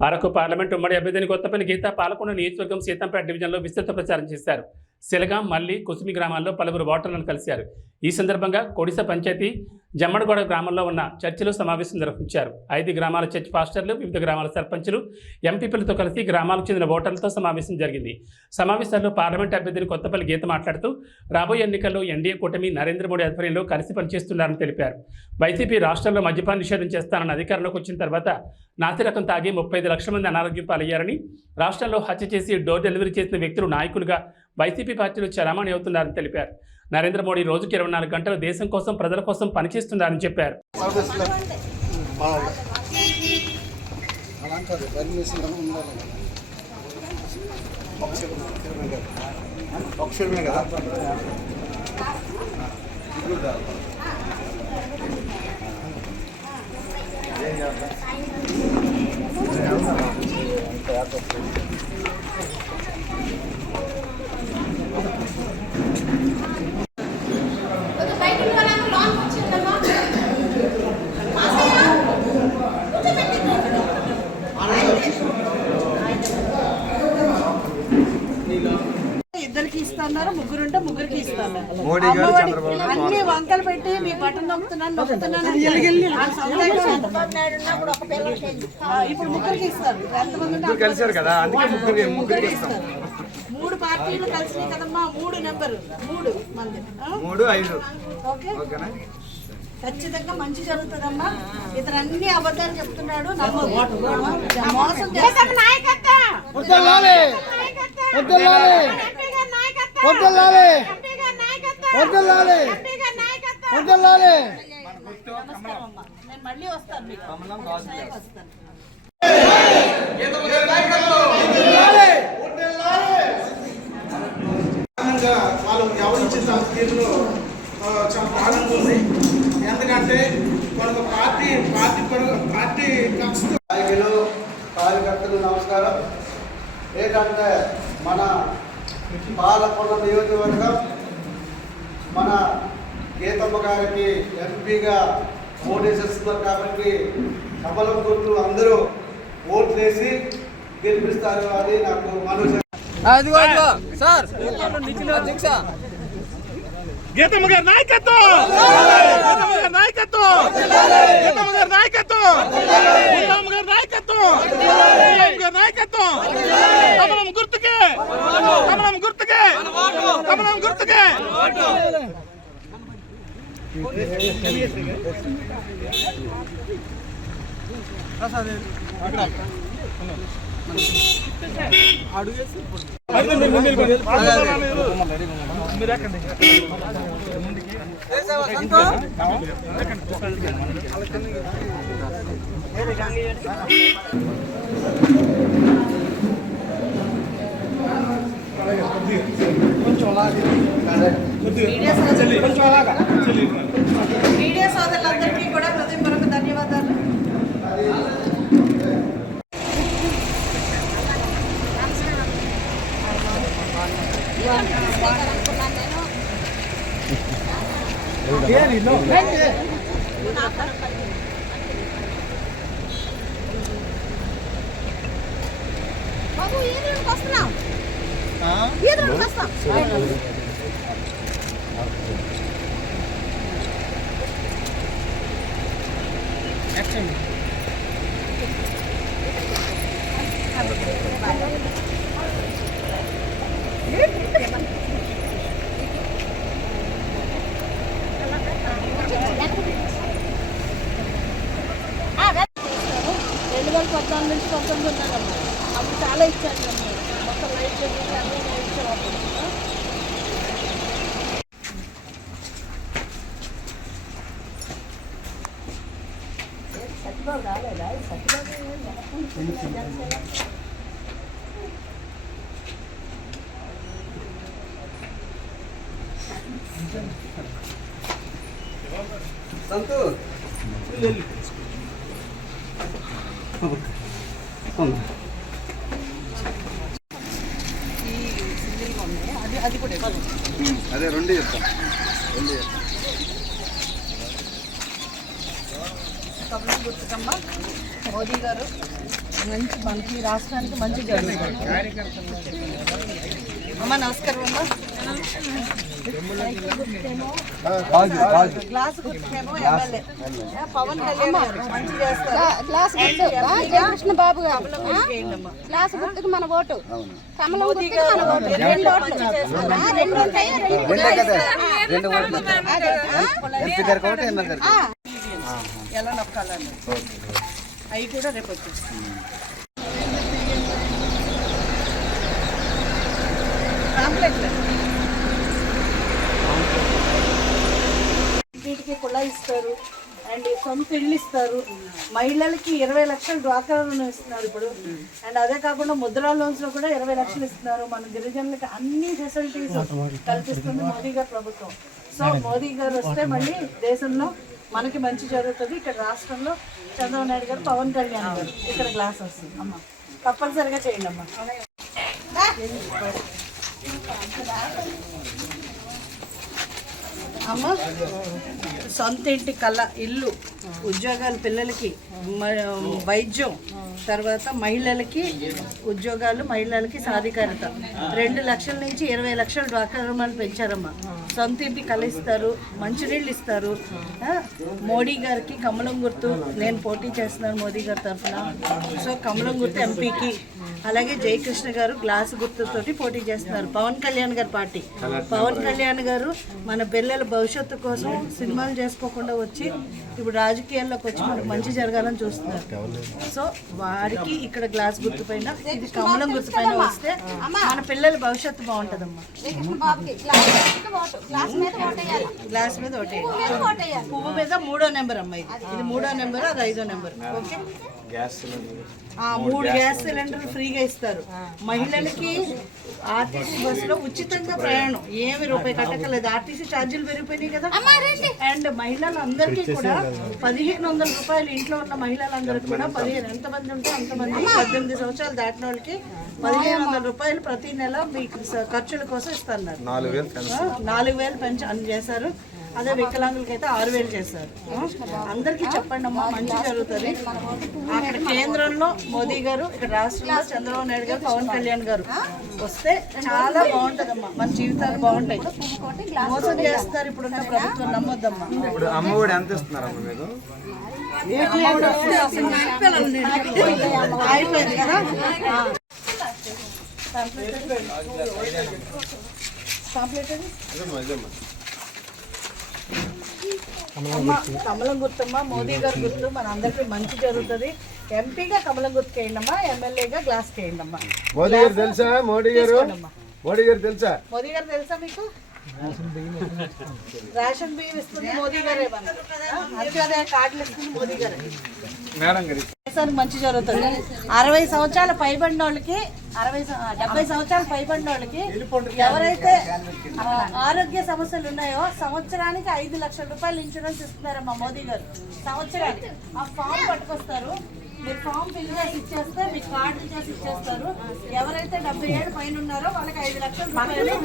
Araku parliament ఉమ్మడి అభ్యర్థిని కొత్తపల్లి గీత పాలకొండ నియోజకవర్గం సీతంపేట డివిజన్లో విస్తృత ప్రచారం చేశారు. సిలగాం, మల్లి, కుసుమి గ్రామాల్లో పలువురు ఓటర్లను కలిశారు. ఈ సందర్భంగా కొడిస పంచాయతీ జమ్మడగూడ గ్రామంలో ఉన్న చర్చిలో సమావేశం నిర్వహించారు. 5 గ్రామాల చర్చ్ పాస్టర్లు, వివిధ గ్రామాల సర్పంచులు, ఎంపీపీలతో కలిసి గ్రామాలకు చెందిన ఓటర్లతో సమావేశం జరిగింది. సమావేశాల్లో పార్లమెంట్ అభ్యర్థిని కొత్తపల్లి గీత మాట్లాడుతూ రాబోయే ఎన్నికల్లో ఎన్డీఏ కూటమి నరేంద్ర మోడీ ఆధ్వర్యంలో కలిసి పనిచేస్తున్నారని తెలిపారు. వైసీపీ రాష్ట్రంలో మద్యపాన నిషేధం చేస్తానన్న అధికారంలోకి వచ్చిన తర్వాత నాసిరకం తాగి 35 లక్షల మంది అనారోగ్యం పాలయ్యారని, రాష్ట్రంలో హత్య చేసి డోర్ డెలివరీ చేసిన వ్యక్తులు నాయకులుగా వైసీపీ పార్టీలో చలామణి అవుతున్నారని తెలిపారు. నరేంద్ర మోడీ రోజుకి 24 గంటలు దేశం కోసం, ప్రజల కోసం పనిచేస్తున్నారని చెప్పారు. ఇద్దరికి ఇస్తున్నారు, ముగ్గురుంటే ముగ్గురికి ఇస్తున్నారు. అన్ని వంకలు పెట్టి మీ బటన్ నొక్కుతున్నాను ఇప్పుడు ముగ్గురికి ఇస్తారు. ఎంతమంది కలిసారు కదా, ముగ్గురికి ఇస్తారు. 3 పార్టీలు కలిసినాయి కదమ్మా, 3 నెంబరు 3 మంది 3 5. ఓకే, ఖచ్చితంగా మంచి జరుగుతుందమ్మా. ఇతను అన్ని అబద్ధాలు చెప్తున్నాడు, మోసం చేస్తాడు. నేను మళ్ళీ వస్తాను, మీకు వస్తాను. వాళ్ళు వ్యవహరించిన తీరులో చాలా బాధంగా ఉంది. ఎందుకంటే మనకు పార్టీ నాయకులు, కార్యకర్తలు నమస్కారం. ఏంటంటే మన పాలకొండ నియోజకవర్గం మన గీతమ్మ గారికి ఎంపీగా ఓటేసేస్తున్నారు కాబట్టి కమలం గుర్తు అందరూ ఓట్లు వేసి గెలిపిస్తారు అని నాకు మనసు. గీతమ్మ గారి నాయకత్వం, గీతమ్మ గారి నాయకత్వం, గీతమ్మ గారి నాయకత్వం, గీతమ్మ గారి నాయకత్వం, గీతమ్మ గారి నాయకత్వం. కమలం గుర్తుకే, కమలం గుర్తుకే, కమలం గుర్తుకే. మీడియా సోదరులందరికీ కూడా హృదయపూర్వక ధన్యవాదాలు. బాబు ఈదుకు వస్తున్నాం, ఈదుకు వస్తాం. నుంచి 19 ఉన్నారమ్మా, అప్పుడు చాలా ఇచ్చాను. మొత్తం లైట్లు అన్నీ ఇచ్చాము అప్పుడు. సత్యబాబు రాలేదా? సత్యబాబు సంతు అదే 2 చెప్తాం. కమలం గుర్తుకమ్మ, మోదీ గారు మంచి మనకి రాష్ట్రానికి మంచి జరుగుతుంది. అమ్మ నమస్కారం అమ్మ. గ్లాస్ గుర్తుకేమో ఎమ్మెల్యే పవన్ కళ్యాణ్ గారు మంచి చేస్తారు. గ్లాస్ గుర్తు జయకృష్ణ బాబు గారు గ్లాస్ గుర్తుకు మన ఓటు, కమలం గుర్తుకు మన ఓటు. రెండు ఓట్లు రెండు ఉంటాయి. ఎలా నొక్కాలని అవి కూడా రేపు వచ్చేస్తాయి. వీటికి కుళా ఇస్తారు అండ్ సొంత ఇల్లు ఇస్తారు. మహిళలకి 20 లక్షలు డ్వాక్రా రుణం ఇస్తున్నారు ఇప్పుడు. అండ్ అదే కాకుండా ముద్రా లోన్స్ లో కూడా 20 లక్షలు ఇస్తున్నారు. మన గిరిజనులకి అన్ని ఫెసిలిటీస్ కల్పిస్తుంది మోదీ గారి ప్రభుత్వం. సో మోదీ గారు వస్తే మళ్ళీ దేశంలో మనకి మంచి జరుగుతుంది. ఇక్కడ రాష్ట్రంలో చంద్రబాబు నాయుడు గారు, పవన్ కళ్యాణ్ గారు ఇక్కడ గ్లాస్ వస్తుంది. అమ్మ తప్పనిసరిగా చేయండి అమ్మ. అమ్మ సొంత ఇంటి కళ, ఇల్లు, ఉద్యోగాలు పిల్లలకి, వైద్యం, తర్వాత మహిళలకి ఉద్యోగాలు, మహిళలకి సాధికారత. 2 లక్షల నుంచి 20 లక్షల డ్వాక్రా రుణాలు పెంచారమ్మా. సొంత ఇంటి కళ ఇస్తారు, మంచినీళ్ళు ఇస్తారు. మోడీ గారికి కమలం గుర్తు, నేను పోటీ చేస్తున్నాను మోదీ గారి తరఫున. సో కమలం గుర్తు ఎంపీకి, అలాగే జయకృష్ణ గారు గ్లాస్ గుర్తుతోటి పోటీ చేస్తున్నారు. పవన్ కళ్యాణ్ గారి పార్టీ. పవన్ కళ్యాణ్ గారు మన పిల్లల భవిష్యత్తు కోసం సినిమాలు చేసుకోకుండా వచ్చి ఇప్పుడు రాజకీయాల్లోకి వచ్చి మనకు మంచి జరగాలని చూస్తున్నారు. సో వారికి ఇక్కడ గ్లాస్ గుర్తు పైన, ఇది కమలం గుర్తు పైన వస్తే మన పిల్లల భవిష్యత్తు బాగుంటుందమ్మా. గ్లాస్ మీద ఒకటి, పువ్వు మీద 3వ నెంబర్ అమ్మ. ఇది 3వ నెంబర్, అది 5వ నెంబర్. ఓకే, 3 గ్యాస్ సిలిండర్లు ఫ్రీగా ఇస్తారు. మహిళలకి ఆర్టీసీ బస్సులో ఉచితంగా ప్రయాణం, ఏమి రూపాయి కట్టకలేదు. ఆర్టీసీ ఛార్జీలు పెరిగిపోయినాయి కదా. అండ్ మహిళలందరికీ కూడా 1500 రూపాయలు, ఇంట్లో ఉన్న మహిళలందరికీ కూడా 15 ఎంతమంది ఉంటే అంతమంది, 18 సంవత్సరాలు దాటిన వాళ్ళకి 1500 రూపాయలు ప్రతి నెల మీకు ఖర్చుల కోసం ఇస్తున్నారు. 4000 పెన్షన్ చేశారు. అదే వికలాంగులకి అయితే 6000 చేశారు. అందరికీ చెప్పండి అమ్మా, మంచి జరుగుతుంది. అక్కడ కేంద్రంలో మోదీ గారు, ఇక్కడ రాష్ట్రంలో చంద్రబాబు నాయుడు గారు, పవన్ కళ్యాణ్ గారు వస్తే చాలా బాగుంటుందమ్మా. మన జీవితాలు బాగుంటాయి. మోసం చేస్తారు ఇప్పుడున్న ప్రభుత్వం, నమ్మొద్దమ్మా. ఇప్పుడు అమ్మఒడి ఎంత ఇస్తున్నారమ్మా మీరు? అయిపోయింది కదా. కమలం గుర్తమ్మా, మోదీ గారు గుర్తు, మన అందరికీ మంచి జరుగుతుంది. ఎంపీగా కమలం గుర్తుకి వేయండమ్మా, ఎమ్మెల్యేగా గ్లాస్ వేయండమ్మా. మోదీ గారు తెలుసా? మోడీ గారు తెలుసా? మోదీ గారు తెలుసా మీకు? రేషన్ బియ్యం ఇస్తుంది మోదీ గారే, అంత్యోదయ కార్డులు ఇస్తుంది మోదీ గారే. మంచి జరుగుతుంది. 60 సంవత్సరాల పైబడిన వాళ్ళకి, 70 సంవత్సరాల పైబడిన వాళ్ళకి ఎవరైతే ఆరోగ్య సమస్యలు ఉన్నాయో సంవత్సరానికి 5 లక్షల రూపాయలు ఇన్సూరెన్స్ ఇస్తున్నారమ్మా మోదీ గారు. సంవత్సరానికి ఆ ఫామ్ పట్టుకొస్తారు, మీరు ఫామ్ ఫిల్ చేసి ఇచ్చేస్తే మీకు కార్డు చేసి ఇచ్చేస్తారు. ఎవరైతే 70 ఏళ్ళ పైన ఉన్నారో వాళ్ళకి 5 లక్షల రూపాయలు